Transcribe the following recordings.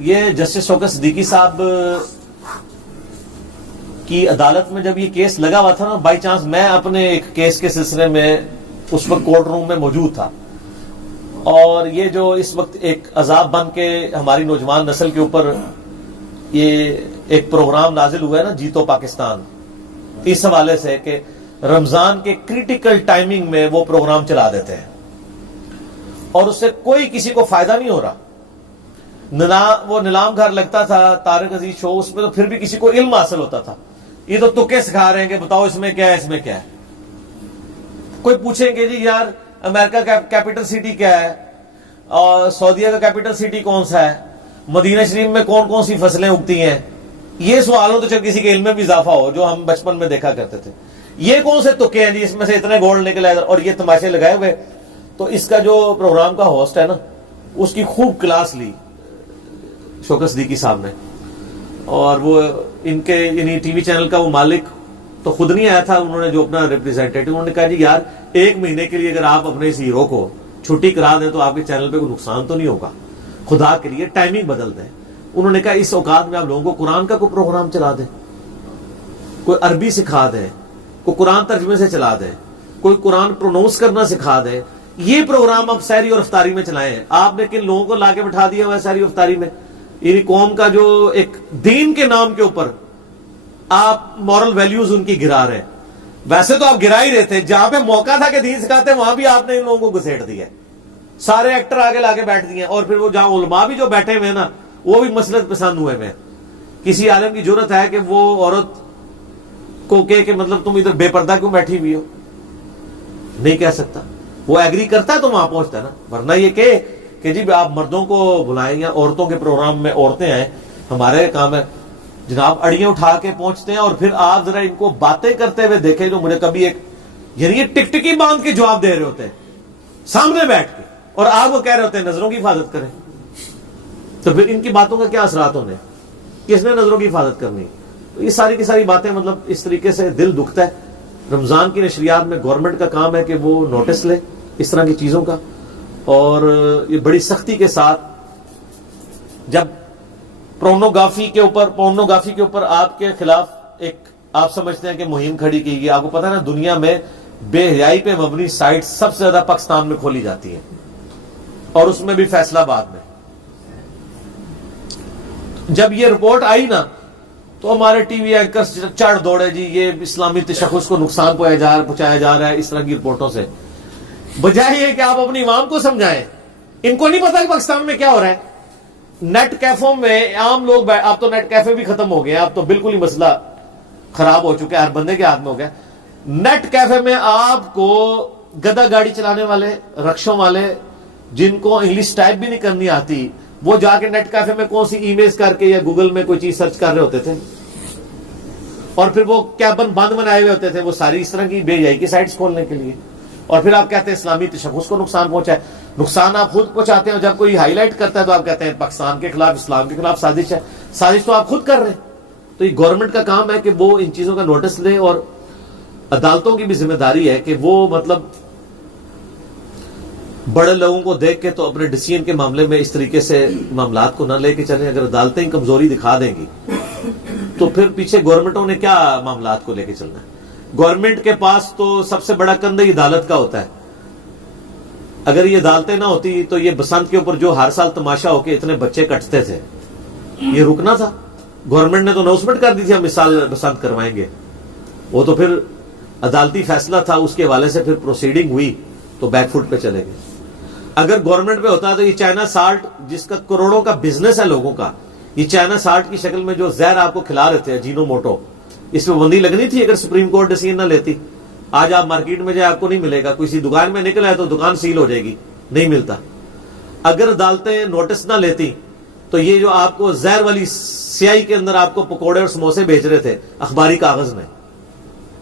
یہ جسٹس شوکت صدیقی صاحب کی عدالت میں جب یہ کیس لگا ہوا تھا نا، بائی چانس میں اپنے ایک کیس کے سلسلے میں اس وقت کورٹ روم میں موجود تھا، اور یہ جو اس وقت ایک عذاب بن کے ہماری نوجوان نسل کے اوپر یہ ایک پروگرام نازل ہوا ہے نا، جیتو پاکستان، اس حوالے سے کہ رمضان کے کریٹیکل ٹائمنگ میں وہ پروگرام چلا دیتے ہیں اور اس سے کوئی کسی کو فائدہ نہیں ہو رہا۔ وہ نیلام گھر لگتا تھا طارق عزیز شو، اس میں تو پھر بھی کسی کو علم حاصل ہوتا تھا۔ یہ تو تکے سکھا رہے ہیں کہ بتاؤ اس میں کیا ہے، اس میں کیا ہے۔ کوئی پوچھیں گے جی یار امریکہ کا کیپٹل سٹی کیا ہے، اور سعودیہ کا کیپٹل سٹی کون سا ہے، مدینہ شریف میں کون کون سی فصلیں اگتی ہیں، یہ سوالوں تو چل کسی کے علم میں بھی اضافہ ہو جو ہم بچپن میں دیکھا کرتے تھے۔ یہ کون سے تکے ہیں جی، اس میں سے اتنے گولڈ نکلے اور یہ تماشے لگائے ہوئے۔ تو اس کا جو پروگرام کا ہوسٹ ہے نا، اس کی خوب کلاس لی شوکت صدیقی صاحب نے، اور وہ ان کے یعنی ٹی وی چینل کا وہ مالک تو خود نہیں آیا تھا، انہوں نے جو اپنا ریپرزینٹیٹو، انہوں نے کہا جی یار ایک مہینے کے لیے اگر آپ اپنے اس ہیرو کو چھٹی کرا دیں تو آپ کے چینل پہ کوئی نقصان تو نہیں ہوگا، خدا کے لیے ٹائمنگ بدل دیں۔ انہوں نے کہا اس اوقات میں آپ لوگوں کو قرآن کا کوئی پروگرام چلا دیں، کوئی عربی سکھا دیں، کوئی قرآن ترجمے سے چلا دیں، کوئی قرآن پرونونس کرنا سکھا دیں۔ یہ پروگرام اب سحری اور افطاری میں چلائے ہیں۔ آپ نے کن لوگوں کو لا کے بٹھا دیا ہوا ہے سحری افطاری میں؟ یعنی قوم کا جو ایک دین کے نام کے اوپر آپ مورل ویلیوز ان کی گرا رہے ہیں۔ ویسے تو آپ گرا ہی رہے تھے، جہاں پہ موقع تھا کہ دین سکھاتے وہاں بھی آپ نے ان لوگوں کو گھسیٹ دیا، سارے ایکٹر آگے لا کے بیٹھ دیے، اور پھر وہ جہاں علماء بھی جو بیٹھے ہوئے ہیں نا، وہ بھی مسلط پسند ہوئے ہیں۔ کسی عالم کی جرت ہے کہ وہ عورت کو کہ مطلب تم ادھر بے پردہ کیوں بیٹھی ہوئی ہو؟ نہیں کہہ سکتا، وہ ایگری کرتا ہے تو وہاں پہنچتا ہے نا، ورنہ یہ کہ جی آپ مردوں کو بلائیں یا عورتوں کے پروگرام میں عورتیں آئیں، ہمارے کام ہے جناب اڑیاں اٹھا کے پہنچتے ہیں، اور پھر آپ ذرا ان کو باتیں کرتے ہوئے دیکھیں جو مجھے کبھی ایک یعنی یہ ٹکٹکی باندھ کے جواب دے رہے ہوتے ہیں سامنے بیٹھ کے، اور آپ وہ کہہ رہے ہوتے ہیں نظروں کی حفاظت کریں۔ تو پھر ان کی باتوں کا کیا اثرات ہونے، کس نے نظروں کی حفاظت کرنی؟ تو یہ ساری کی ساری باتیں مطلب اس طریقے سے دل دکھتا ہے۔ رمضان کی نشریات میں گورنمنٹ کا کام ہے کہ وہ نوٹس لے اس طرح کی چیزوں کا، اور یہ بڑی سختی کے ساتھ جب پورنوگرافی کے اوپر آپ کے خلاف ایک آپ سمجھتے ہیں کہ مہم کھڑی کی گئی۔ آپ کو پتہ ہے نا دنیا میں بے حیائی پہ مبنی سائٹ سب سے زیادہ پاکستان میں کھولی جاتی ہے، اور اس میں بھی فیصلہ آباد میں۔ جب یہ رپورٹ آئی نا تو ہمارے ٹی وی اینکرز چڑھ دوڑے جی یہ اسلامی تشخص کو نقصان پہنچایا جا رہا ہے اس طرح کی رپورٹوں سے، بجائے یہ کہ آپ اپنی عوام کو سمجھائیں۔ ان کو نہیں پتا کہ پاکستان میں کیا ہو رہا ہے۔ نیٹ کیفوں میں عام لوگ اب تو نیٹ کیفے بھی ختم ہو گئے، اب تو بالکل ہی مسئلہ خراب ہو چکا ہے، ہر بندے کے ہاتھ میں ہو گیا۔ نیٹ کیفے میں آپ کو گدا گاڑی چلانے والے، رکشوں والے، جن کو انگلش ٹائپ بھی نہیں کرنی آتی، وہ جا کے نیٹ کیفے میں کون سی ای میلز کر کے یا گوگل میں کوئی چیز سرچ کر رہے ہوتے تھے، اور پھر وہ کیبن بند بنائے ہوئے ہوتے تھے وہ ساری اس طرح کی بے حیائی کی سائٹس کھولنے کے لیے، اور پھر آپ کہتے ہیں اسلامی تشخص کو نقصان پہنچا ہے۔ نقصان آپ خود پہنچاتے ہیں، اور جب کوئی ہائی لائٹ کرتا ہے تو آپ کہتے ہیں پاکستان کے خلاف، اسلام کے خلاف سازش ہے۔ سازش تو آپ خود کر رہے ہیں۔ تو یہ گورنمنٹ کا کام ہے کہ وہ ان چیزوں کا نوٹس لے، اور عدالتوں کی بھی ذمہ داری ہے کہ وہ مطلب بڑے لوگوں کو دیکھ کے تو اپنے ڈیسیژن کے معاملے میں اس طریقے سے معاملات کو نہ لے کے چلیں۔ اگر عدالتیں کمزوری دکھا دیں گی تو پھر پیچھے گورنمنٹوں نے کیا معاملات کو لے کے چلنا ہے؟ گورنمنٹ کے پاس تو سب سے بڑا کندہ ہی عدالت کا ہوتا ہے۔ اگر یہ عدالتیں نہ ہوتی تو یہ بسنت کے اوپر جو ہر سال تماشا ہو کے اتنے بچے کٹتے تھے، یہ رکنا تھا۔ گورنمنٹ نے تو اناؤنسمنٹ کر دی تھی ہم اس سال بسنت کروائیں گے، وہ تو پھر عدالتی فیصلہ تھا، اس کے حوالے سے پھر پروسیڈنگ ہوئی تو بیک فٹ پہ چلے گئے۔ اگر گورنمنٹ پہ ہوتا تو یہ چائنا سالٹ جس کا کروڑوں کا بزنس ہے لوگوں کا، یہ چائنا سالٹ کی شکل میں جو زہر آپ کو کھلا رہے تھے جینو موٹو، اس پہ بندی لگنی تھی اگر سپریم کورٹ ڈیسیژن نہ لیتی۔ آج آپ مارکیٹ میں جائے آپ کو نہیں ملے گا، کسی دکان میں نکلا ہے تو دکان سیل ہو جائے گی، نہیں ملتا۔ اگر عدالتیں نوٹس نہ لیتی تو یہ جو آپ کو زہر والی سیاہی کے اندر آپ کو پکوڑے اور سموسے بیچ رہے تھے اخباری کاغذ میں،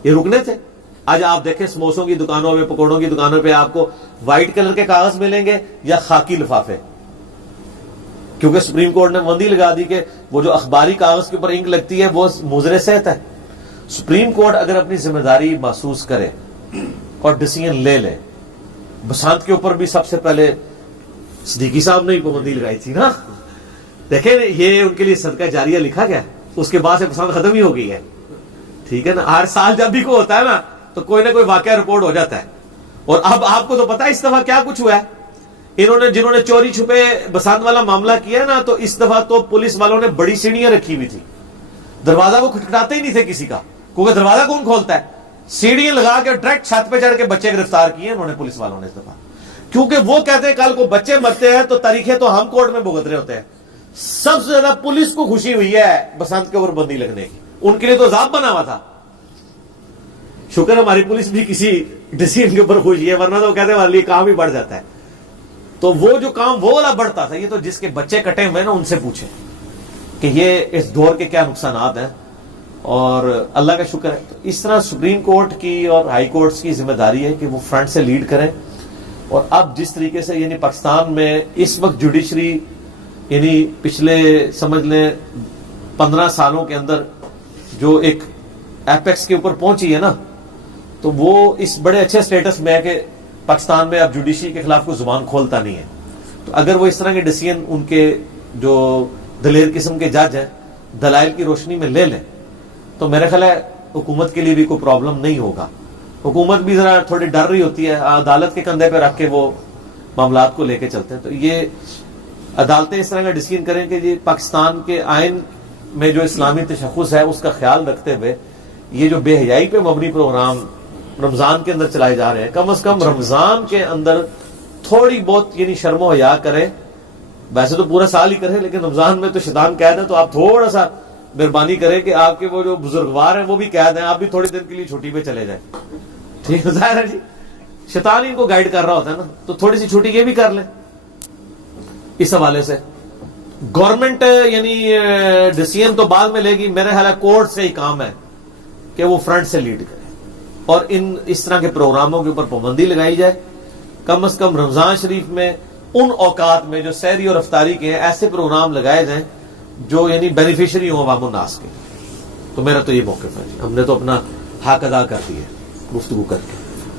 یہ رکنے تھے۔ آج آپ دیکھیں سموسوں کی دکانوں میں، پکوڑوں کی دکانوں پہ آپ کو وائٹ کلر کے کاغذ ملیں گے یا خاکی لفافے، کیونکہ سپریم کورٹ نے بندی لگا دی کہ وہ جو اخباری کاغذ کے اوپر انک لگتی ہے وہ مضر صحت ہے۔ سپریم کورٹ اگر اپنی ذمہ داری محسوس کرے اور ڈیسیژن لے لے، بسنت کے اوپر بھی سب سے پہلے صدیقی صاحب نے ہی پابندی لگائی تھی نا، دیکھیں یہ ان کے لیے صدقہ جاریہ لکھا گیا، اس کے بعد سے پسند ختم ہی ہو گئی ہے، ٹھیک ہے نا. ہر سال جب بھی کوئی ہوتا ہے نا تو کوئی نہ کوئی واقعہ رپورٹ ہو جاتا ہے. اور اب آپ کو تو پتا ہے اس دفعہ کیا کچھ ہوا ہے. جنہوں نے چوری چھپے بسانت والا معاملہ کیا ہے نا، تو اس دفعہ تو پولیس والوں نے بڑی سیڑھیاں رکھی ہوئی تھی، دروازہ وہ کھٹکھٹاتے ہی نہیں تھے کسی کا، کیونکہ دروازہ کون کھولتا ہے. سیڑھیاں لگا کے ڈائریکٹ چھت پہ چڑھ کے بچے گرفتار کیے انہوں نے پولیس والوں نے اس دفعہ، کیونکہ وہ کہتے ہیں کل کو بچے مرتے ہیں تو تاریخیں تو ہم کورٹ میں بھگت رہے ہوتے ہیں. سب سے زیادہ پولیس کو خوشی ہوئی ہے بسنت کے اوپر بندی لگنے کی، ان کے لیے تو عذاب بنا ہوا تھا. شکر ہماری پولیس بھی کسی ڈیسیژن کے اوپر خوشی ہے، ورنہ تو کہتے ہیں ہمارے لیے کام ہی بڑھ جاتا ہے. تو وہ جو کام وہ والا بڑھتا تھا، یہ تو جس کے بچے کٹے ہوئے نا ان سے پوچھیں کہ یہ اس دور کے کیا نقصانات ہیں. اور اللہ کا شکر ہے. تو اس طرح سپریم کورٹ کی اور ہائی کورٹس کی ذمہ داری ہے کہ وہ فرنٹ سے لیڈ کریں. اور اب جس طریقے سے یعنی پاکستان میں اس وقت جوڈیشری یعنی پچھلے سمجھ لیں 15 سالوں کے اندر جو ایک ایپیکس کے اوپر پہنچی ہے نا، تو وہ اس بڑے اچھے سٹیٹس میں ہے کہ پاکستان میں اب جوڈیشری کے خلاف کوئی زبان کھولتا نہیں ہے. تو اگر وہ اس طرح کے ڈیسیژن ان کے جو دلیر قسم کے جج ہیں دلائل کی روشنی میں لے لیں تو میرا خیال ہے حکومت کے لیے بھی کوئی پرابلم نہیں ہوگا. حکومت بھی ذرا تھوڑی ڈر رہی ہوتی ہے، عدالت کے کندھے پہ رکھ کے وہ معاملات کو لے کے چلتے ہیں. تو یہ عدالتیں اس طرح کا ڈیسیژن کریں کہ یہ پاکستان کے آئین میں جو اسلامی تشخص ہے اس کا خیال رکھتے ہوئے یہ جو بے حیائی پہ مبنی پروگرام رمضان کے اندر چلائے جا رہے ہیں، کم از کم رمضان کے اندر تھوڑی بہت یعنی شرم و حیا کریں. ویسے تو پورا سال ہی کریں، لیکن رمضان میں تو شیطان قید ہے، تو آپ تھوڑا سا مہربانی کریں کہ آپ کے وہ جو بزرگوار ہیں وہ بھی قید ہیں، آپ بھی تھوڑے دن کے لیے چھٹی پہ چلے جائیں. ٹھیک ہے، ظاہر ہے جی شیطان ان کو گائیڈ کر رہا ہوتا ہے نا، تو تھوڑی سی چھٹی یہ بھی کر لیں. اس حوالے سے گورنمنٹ یعنی ڈیسیژن تو بعد میں لے گی، میرے خیال ہے کورٹ سے ہی کام ہے کہ وہ فرنٹ سے لیڈ کرے اور اس طرح کے پروگراموں کے اوپر پابندی لگائی جائے. کم از کم رمضان شریف میں ان اوقات میں جو سحری اور افطاری کے ہیں ایسے پروگرام لگائے جائیں جو یعنی بینیفیشری ہوں عوام الناس کے. تو میرا تو یہ موقف ہے، ہم نے تو اپنا حق ادا کر دیا گفتگو کر کے.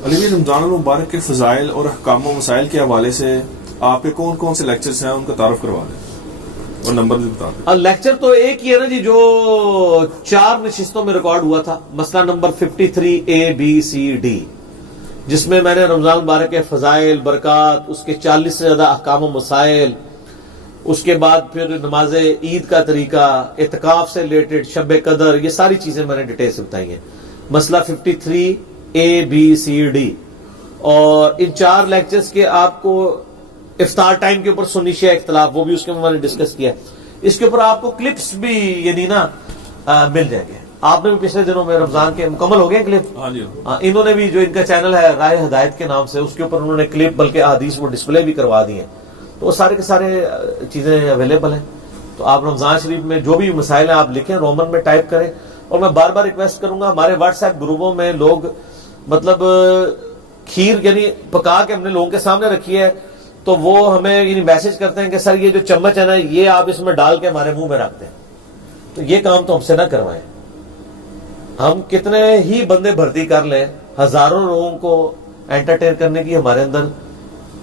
علی رمضان المبارک کے فضائل اور احکام و مسائل کے حوالے سے آپ کے کون کون سے لیکچرز ہیں ان کا تعارف کروا دیں اور نمبر بھی بتا دیں. لیکچر تو ایک ہی ہے نا جی، جو 4 نشستوں میں ریکارڈ ہوا تھا، مسئلہ نمبر 53ABCD، جس میں میں نے رمضان مبارک کے فضائل، برکات، اس کے 40 سے زیادہ احکام و مسائل، اس کے بعد پھر نماز عید کا طریقہ، اعتکاف سے ریلیٹڈ، شب قدر، یہ ساری چیزیں میں نے ڈیٹیل سے بتائی ہیں. مسئلہ 53ABCD. اور ان 4 لیکچرز کے آپ کو افطار ٹائم کے اوپر سنی شیعہ اختلاف، وہ بھی اس کے میں نے ڈسکس کیا. اس کے اوپر آپ کو کلپس بھی یعنی نا مل جائیں گے. آپ نے بھی پچھلے دنوں میں رمضان کے مکمل ہو گئے کلپ. انہوں نے بھی جو ان کا چینل ہے رائے ہدایت کے نام سے، اس کے اوپر انہوں نے کلپ بلکہ احادیث وہ ڈسپلے بھی کروا دی ہیں. تو وہ سارے کے سارے چیزیں اویلیبل ہیں. تو آپ رمضان شریف میں جو بھی مسائل ہیں آپ لکھیں، رومن میں ٹائپ کریں. اور میں بار بار ریکویسٹ کروں گا، ہمارے واٹس ایپ گروپوں میں لوگ مطلب کھیر یعنی پکا کے ہم نے لوگوں کے سامنے رکھی ہے، تو وہ ہمیں یعنی میسج کرتے ہیں کہ سر یہ جو چمچ ہے نا یہ آپ اس میں ڈال کے ہمارے منہ میں رکھتے ہیں. تو یہ کام تو ہم سے نہ کروائیں. ہم کتنے ہی بندے بھرتی کر لیں، ہزاروں لوگوں کو انٹرٹین کرنے کی ہمارے اندر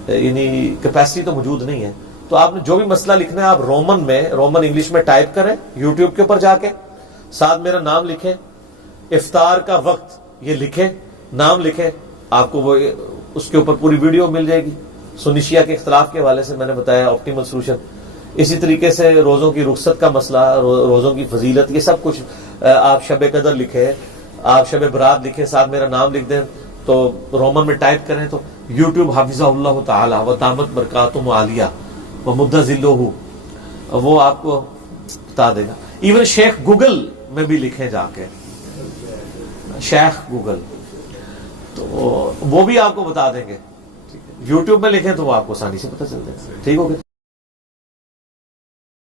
یعنی کیپیسٹی تو موجود نہیں ہے. تو آپ نے جو بھی مسئلہ لکھنا ہے آپ رومن انگلش میں ٹائپ کریں، یوٹیوب کے اوپر جا کے ساتھ میرا نام لکھیں، افطار کا وقت یہ لکھیں، نام لکھیں، آپ کو وہ اس کے اوپر پوری ویڈیو مل جائے گی. سنی شیعہ کے اختلاف کے حوالے سے میں نے بتایا آپٹیمل سولوشن. اسی طریقے سے روزوں کی رخصت کا مسئلہ، روزوں کی فضیلت، یہ سب کچھ آپ شب قدر لکھیں، آپ شب برات لکھیں، ساتھ میرا نام لکھ دیں تو رومن میں ٹائپ کریں تو یوٹیوب حافظہ اللہ تعالی و دامت برکاتہ عالیہ و مد ذلہ وہ آپ کو بتا دے گا. ایون شیخ گوگل میں بھی لکھیں جا کے، شیخ گوگل، تو وہ بھی آپ کو بتا دیں گے. یوٹیوب میں لکھیں تو وہ آپ کو آسانی سے پتہ چل جائے گا. ٹھیک ہو گیا.